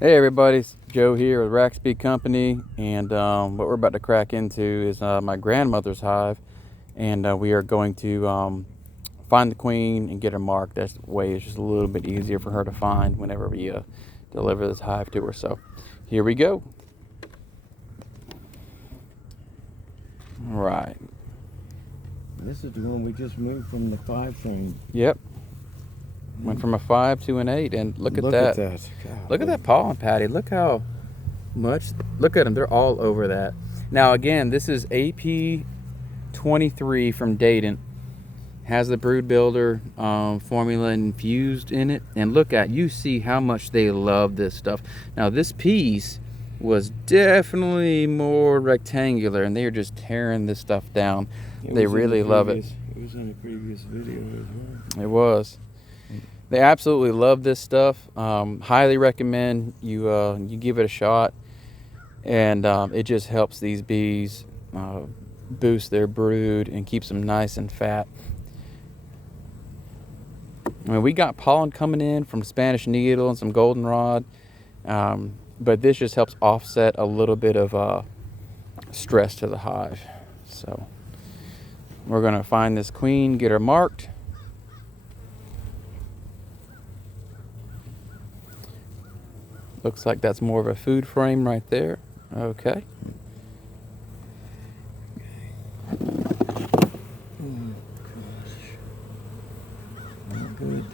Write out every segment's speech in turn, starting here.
Hey everybody, it's Joe here with Rackspeed Company, and what we're about to crack into is my grandmother's hive, and we are going to find the queen and get her marked. That way it's just a little bit easier for her to find whenever we deliver this hive to her. So here we go. All right. This is the one we just moved from the 5 frame. Yep. Went from a 5 to an 8, and look at that. Look at that pollen patty. Look how much. Look at them. They're all over that. Now again, this is AP23 from Dayton. Has the brood builder formula infused in it, and look at, you see how much they love this stuff. Now this piece was definitely more rectangular, and they are just tearing this stuff down. They really love it. It was in a previous video as well. It was. They absolutely love this stuff. Highly recommend you give it a shot, and it just helps these bees boost their brood and keeps them nice and fat. I mean, we got pollen coming in from Spanish needle and some goldenrod, but this just helps offset a little bit of stress to the hive. So we're gonna find this queen, get her marked. Looks like that's more of a food frame right there. Okay. Oh gosh. Not good.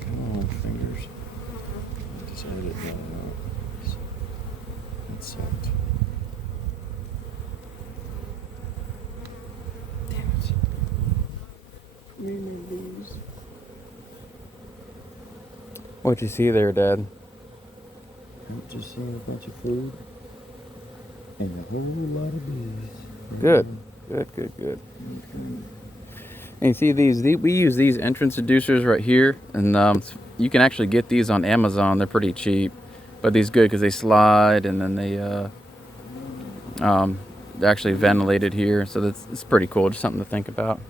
Come on, fingers. I decided no. That sucked. Damn it. What'd you see there, Dad? I just saw a bunch of food and a whole lot of bees. Good. And you see these we use these entrance seducers right here, and you can actually get these on Amazon. They're pretty cheap, but these good because they slide, and then they're actually ventilated here, so it's pretty cool. Just something to think about.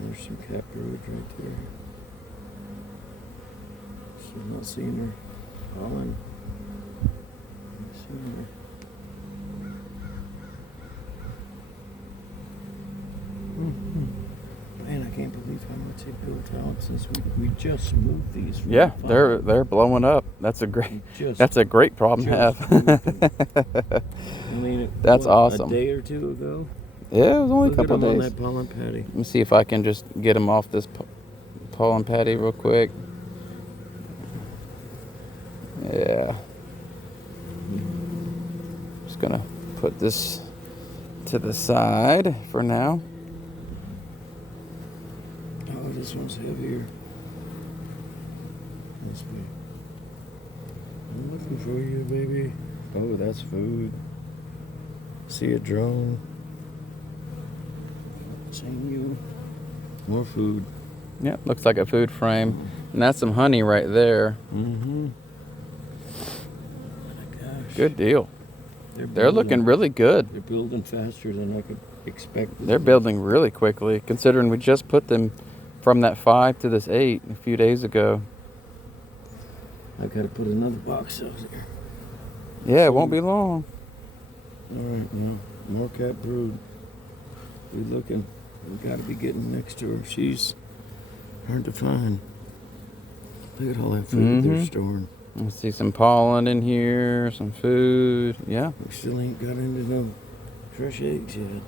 There's some cat brood right there. Still not seeing her. Pollen. Not seeing her. Man, I can't believe how much they built out since we just moved these. From Yeah, the they're blowing up. That's a great problem to have. I mean, that's awesome. A day or two ago. Yeah, it was only a couple of days. days. On that pollen patty. Let me see if I can just get them off this pollen patty real quick. Yeah. Just gonna put this to the side for now. Oh, this one's heavier. Must be. I'm looking for you, baby. Oh, that's food. See a drone. Seeing you. More food. Yep, looks like a food frame. And that's some honey right there. Mm-hmm. Oh my gosh. Good deal. They're looking really good. They're building faster than I could expect. They're building really quickly, considering we just put them from that 5 to this 8 a few days ago. I gotta put another box out there. Yeah, it won't be long. All right, now more cat brood. Be looking. We gotta be getting next to her. She's hard to find. Look at all that food they're storing. I see some pollen in here, some food. Yeah. We still ain't got into no fresh eggs yet.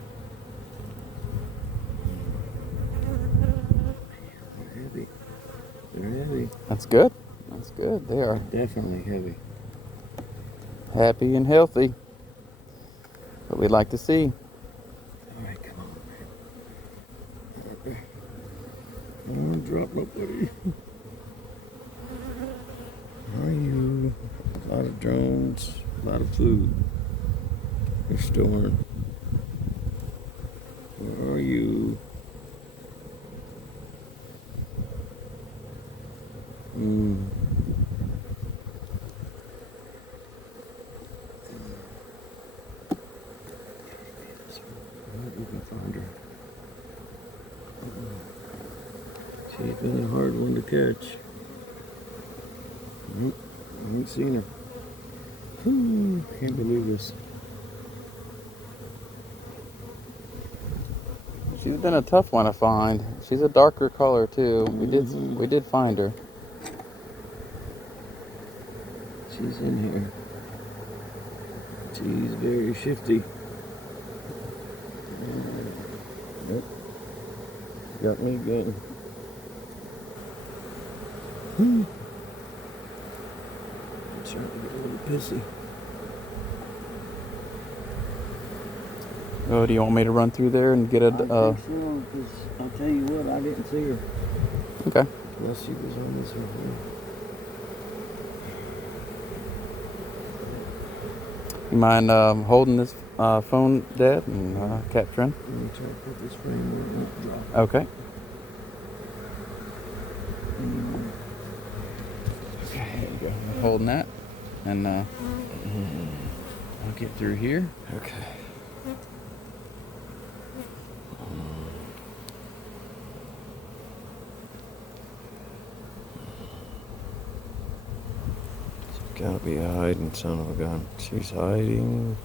They're heavy. They're heavy. That's good. That's good. They are Definitely heavy. happy and healthy. What we'd like to see. All right, come on, man. I don't want to drop nobody. How are you? A lot of drones, a lot of food. They're storing. Where are you? if we can find her. She's been a hard one to catch. Nope, I haven't seen her. Whew, can't believe this. She's been a tough one to find. She's a darker color too. We did find her. She's in here. She's very shifty. Yep. Got me again. I'm starting to get a little pissy. Oh, do you want me to run through there and get a? I think so, because I'll tell you what, I didn't see her. Okay. Unless she was on this one here. You mind holding this phone, Dad, and capturing? Let me try to put this frame where it won't drop. Okay. Okay, there you go. I'm holding that, and I'll get through here. Okay. She's gotta be hiding, son of a gun. She's hiding.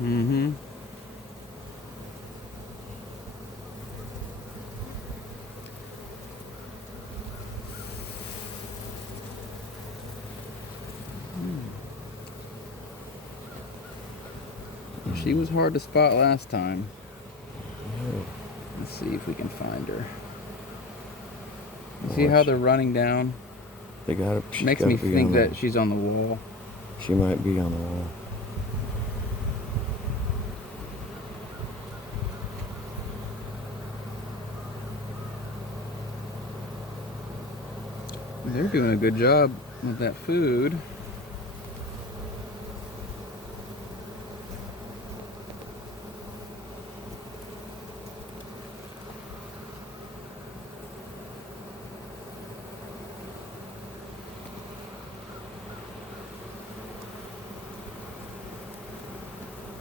Mm-hmm. She was hard to spot last time. Let's see if we can find her. You see how they're running down? They gotta. Makes me think that she's on the wall. She might be on the wall. They're doing a good job with that food.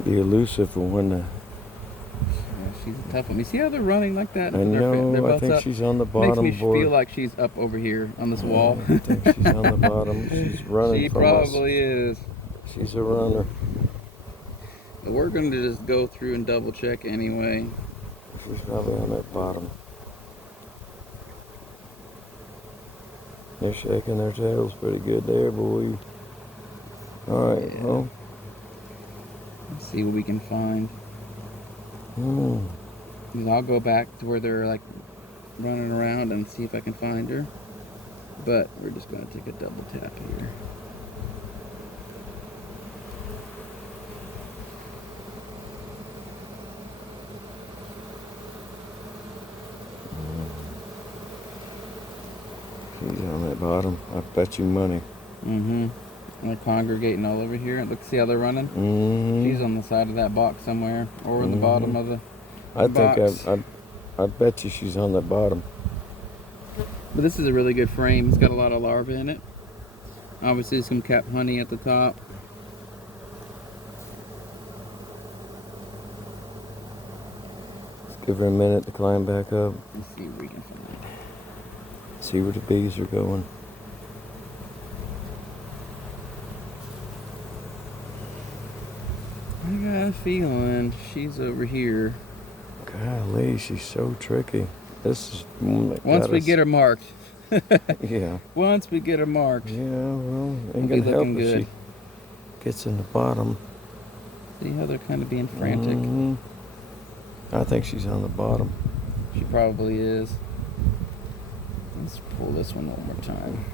The elusive one. Yeah, she's a tough one. You see how they're running like that? I know. I think she's on the bottom Makes me board. feel like she's up over here on this wall. I think she's on the bottom. She's running She from us. probably is. She's a runner. But we're going to just go through and double check anyway. She's probably on that bottom. They're shaking their tails pretty good there, boy. Alright, Yeah. well. Let's see what we can find. Hmm. I'll go back to where they're like running around and see if I can find her. But we're just going to take a double tap here. She's on that bottom. I bet you money. Mm-hmm. They're congregating all over here. Look, see how they're running? Mm-hmm. She's on the side of that box somewhere, or in the bottom of the box. I bet you she's on that bottom. But this is a really good frame. It's got a lot of larvae in it. Obviously some cap honey at the top. Let's give her a minute to climb back up. Let's see what we can find. See where the bees are going. I got a feeling she's over here. Golly, she's so tricky. This is Once we get her marked. Yeah. Once we get her marked. Yeah, well, We'll ain't be gonna help looking if good. she gets in the bottom. See how they're kind of being frantic? Mhm. I think she's on the bottom. She probably is. Let's pull this one more time.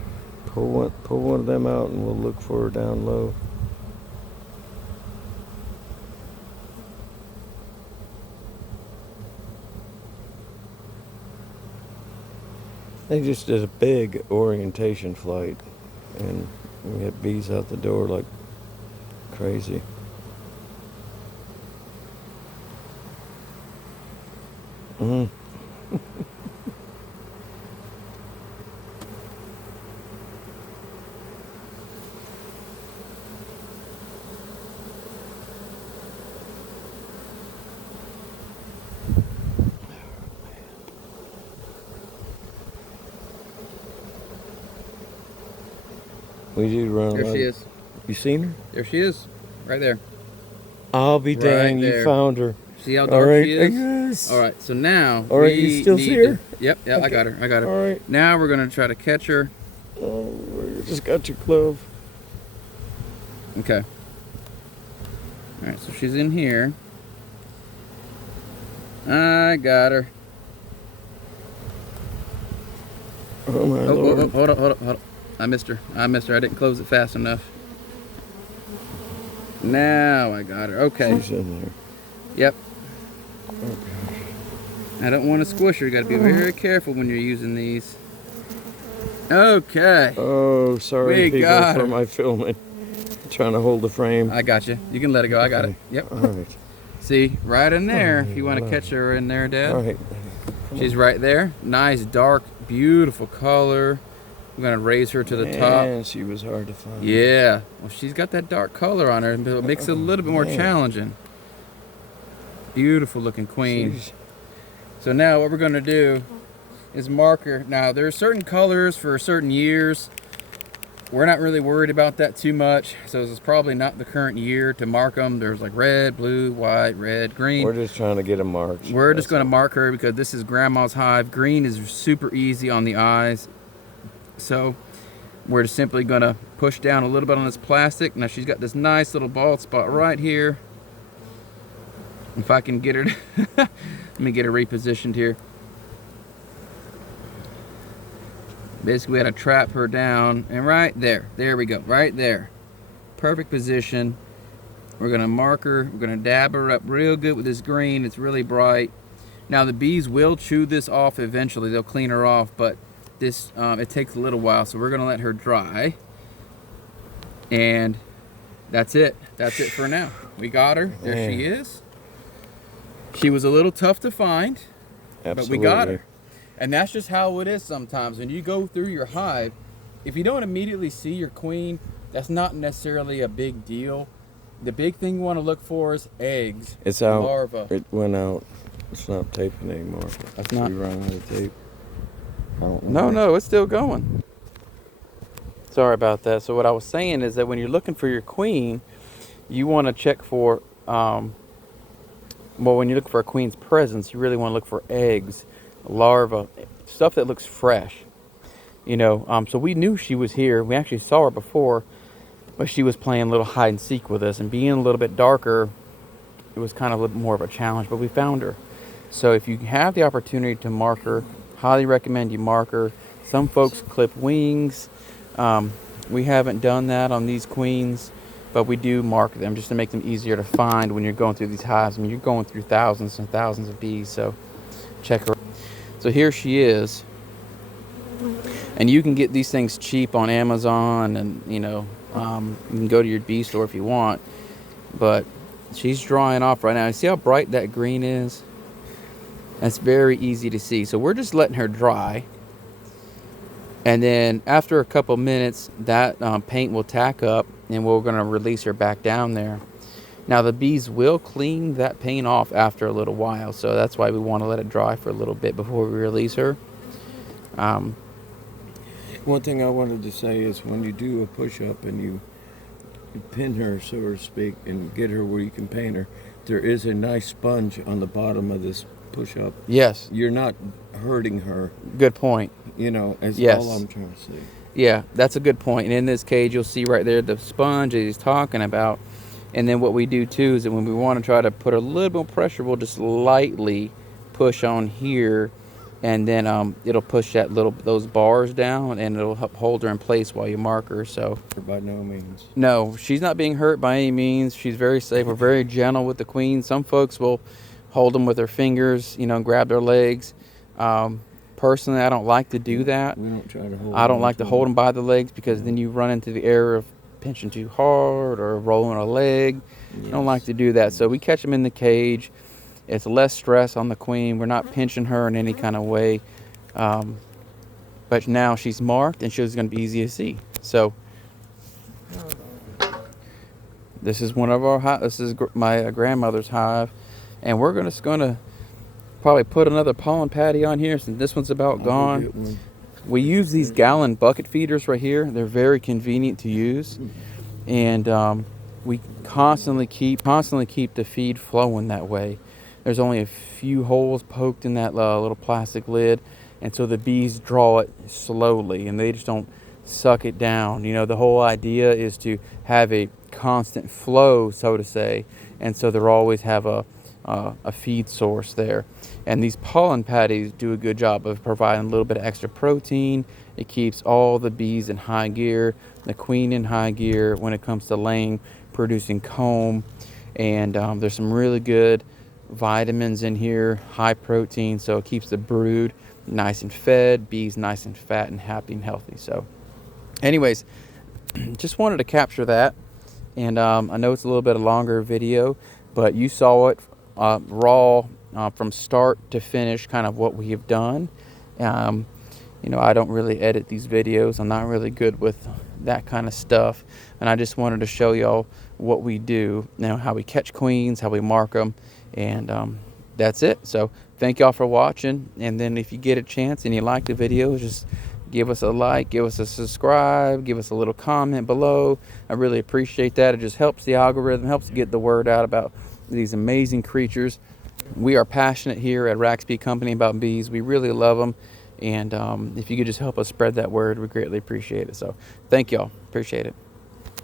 Pull one of them out and we'll look for her down low. They just did a big orientation flight and we had bees out the door like crazy. Mm. We do run. There she is. You seen her? There she is. Right there. I'll be dang, there. you found her. See how All dark right. she is? Yes. All right, so now All right, we you still need see her? Yep, Okay. I got her. I got her. All right. Now we're gonna try to catch her. Oh, you just got your glove. Okay. All right, so she's in here. I got her. Oh my Lord. Hold on. I missed her. I didn't close it fast enough. Now I got her. Okay. She's in there. Yep. Okay. I don't want to squish her. You got to be very careful when you're using these. Okay. Oh, sorry, We people, got for her. my filming. Trying to hold the frame. I got you. You can let it go. I got it. Yep. All right. See, right in there. If you want to All catch her in there, Dad. All right. She's right there. Nice, dark, beautiful color. We're going to raise her to the top. Man, she was hard to find. Yeah. Well, she's got that dark color on her. It makes it a little bit more challenging. Beautiful looking queen. She's- So now what we're going to do is mark her. Now, there are certain colors for certain years. We're not really worried about that too much. So this is probably not the current year to mark them. There's like red, blue, white, red, green. We're just trying to get them marked. We're just going to mark her because this is Grandma's hive. Green is super easy on the eyes. So we're just simply going to push down a little bit on this plastic. Now she's got this nice little bald spot right here. If I can get her, let me get her repositioned here. Basically, we had to trap her down, and right there we go, right there. Perfect position. We're gonna mark her, we're gonna dab her up real good with this green. It's really bright. Now the bees will chew this off eventually, they'll clean her off, but this, it takes a little while, so we're gonna let her dry. And that's it for now. We got her, there she is. She was a little tough to find, Absolutely. but we got her. And that's just how it is sometimes. When you go through your hive, if you don't immediately see your queen, that's not necessarily a big deal. The big thing you want to look for is eggs. It's out. Larvae. It went out. It's not taping anymore. That's not. We ran out of tape. I don't know. No, it's still going. Sorry about that. So what I was saying is that when you're looking for your queen, you want to check for, well, when you look for a queen's presence, you really want to look for eggs, larvae, stuff that looks fresh. You know, so we knew she was here. We actually saw her before, but she was playing a little hide and seek with us, and being a little bit darker, it was kind of a little more of a challenge, but we found her. So if you have the opportunity to mark her, highly recommend you mark her. Some folks clip wings. We haven't done that on these queens, but we do mark them just to make them easier to find when you're going through these hives. I mean, you're going through thousands and thousands of bees, so check her. So here she is, and you can get these things cheap on Amazon, and you know, you can go to your bee store if you want, but she's drying off right now. You see how bright that green is? That's very easy to see. So we're just letting her dry, and then after a couple minutes that paint will tack up, and we're going to release her back down there. Now the bees will clean that paint off after a little while, so that's why we want to let it dry for a little bit before we release her. One thing I wanted to say is when you do a push-up and you pin her, so to speak, and get her where you can paint her, there is a nice sponge on the bottom of this push-up. Yes. You're not hurting her. Good point. You know, as Yes. all I'm trying to say. Yeah, that's a good point. And in this cage, you'll see right there the sponge that he's talking about. And then what we do too is that when we want to try to put a little bit of pressure, we'll just lightly push on here, and then it'll push those bars down, and it'll help hold her in place while you mark her. So By no means. no, she's not being hurt by any means. She's very safe. We're very gentle with the queen. Some folks will hold them with their fingers, you know, and grab their legs. Personally, I don't like to do that. We don't try to hold. I don't like to hold them by the legs because then you run into the error of pinching too hard or rolling a leg. Yes. I don't like to do that. So we catch them in the cage. It's less stress on the queen. We're not pinching her in any kind of way. But now she's marked and she's going to be easy to see. So this is one of our this is my grandmother's hive, and we're just going to probably put another pollen patty on here since this one's about gone. We use these gallon bucket feeders right here. They're very convenient to use, and we constantly keep the feed flowing that way. There's only a few holes poked in that little plastic lid, and so the bees draw it slowly, and they just don't suck it down. You know, the whole idea is to have a constant flow, so to say, and so they'll always have a feed source there. And these pollen patties do a good job of providing a little bit of extra protein. It keeps all the bees in high gear, the queen in high gear when it comes to laying, producing comb. And there's some really good vitamins in here, high protein, so it keeps the brood nice and fed, bees nice and fat and happy and healthy. So anyways, just wanted to capture that. And I know it's a little bit of a longer video, but you saw it raw from start to finish, kind of what we have done. You know, I don't really edit these videos. I'm not really good with that kind of stuff. And I just wanted to show y'all what we do, you know, how we catch queens, how we mark them. And that's it. So thank y'all for watching. And then if you get a chance and you like the video, just give us a like, give us a subscribe, give us a little comment below. I really appreciate that. It just helps the algorithm, helps get the word out about these amazing creatures. We are passionate here at Rax Bee Company about bees. We really love them. And if you could just help us spread that word, we greatly appreciate it. So thank y'all. Appreciate it.